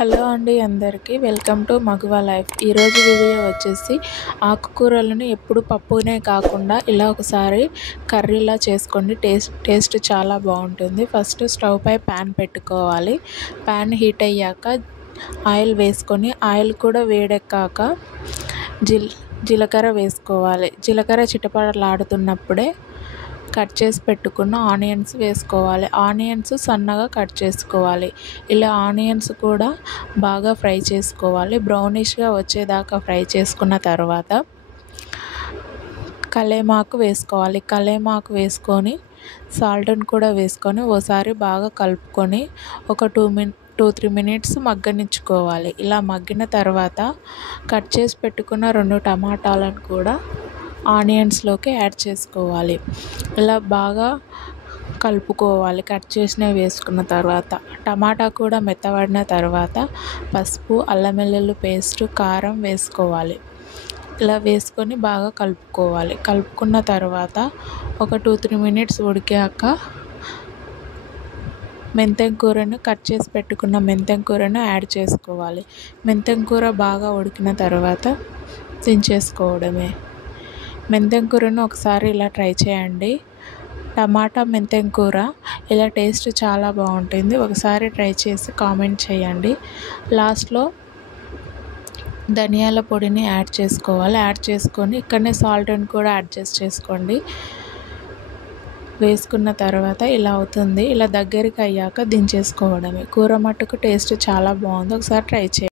Hello అండి అందరికీ welcome to Maguva life. ఈరోజు వీడియో వచ్చేసి ఆకుకూరలను ఎప్పుడు పప్పునే కాకుండా ఇలా ఒకసారి కర్రీలా చేసుకోండి. టేస్ట్ చాలా బాగుంటుంది. ఫస్ట్ స్టవ్ పై ప్యాన్ పెట్టుకోవాలి. ప్యాన్ హీట్ అయ్యాక ఆయిల్ వేసుకొని ఆయిల్ కూడా వేడెక్కాక జీలకర్ర వేసుకోవాలి. జీలకర్ర చిటపటలాడుతున్నప్పుడే కట్ చేసి పెట్టుకున్న ఆనియన్స్ వేసుకోవాలి. ఆనియన్స్ సన్నగా కట్ చేసుకోవాలి. ఇలా ఆనియన్స్ కూడా బాగా ఫ్రై చేసుకోవాలి. బ్రౌనిష్గా వచ్చేదాకా ఫ్రై చేసుకున్న తర్వాత కల్లేమాకు వేసుకోవాలి. కల్లేమాకు వేసుకొని సాల్ట్ని కూడా వేసుకొని ఓసారి బాగా కలుపుకొని ఒక 2-3 మినిట్స్ మగ్గనిచ్చుకోవాలి. ఇలా మగ్గిన తర్వాత కట్ చేసి పెట్టుకున్న 2 టమాటాలను కూడా ఆనియన్స్లోకి యాడ్ చేసుకోవాలి. ఇలా బాగా కలుపుకోవాలి. కట్ చేసినవి వేసుకున్న తర్వాత టమాటా కూడా మెత్తబడిన తర్వాత పసుపు, అల్లం వెల్లుల్లి పేస్ట్, కారం వేసుకోవాలి. ఇలా వేసుకొని బాగా కలుపుకోవాలి. కలుపుకున్న తర్వాత ఒక 2-3 మినిట్స్ ఉడికాక మెంతెం కూరను కట్ చేసి పెట్టుకున్న మెంతెం కూరను యాడ్ చేసుకోవాలి. మెంతెం కూర బాగా ఉడికిన తర్వాత దించేసుకోవడమే. మెంతెం కూరను ఒకసారి ఇలా ట్రై చేయండి. టమాటా మెంతెం కూర ఇలా టేస్ట్ చాలా బాగుంటుంది. ఒకసారి ట్రై చేసి కామెంట్ చేయండి. లాస్ట్లో ధనియాల పొడిని యాడ్ చేసుకోవాలి. యాడ్ చేసుకొని ఇక్కడనే సాల్ట్ని కూడా అడ్జస్ట్ చేసుకోండి. వేసుకున్న తర్వాత ఇలా అవుతుంది. ఇలా దగ్గరికి అయ్యాక దించేసుకోవడమే. కూర మట్టుకు టేస్ట్ చాలా బాగుంది. ఒకసారి ట్రై చేయండి.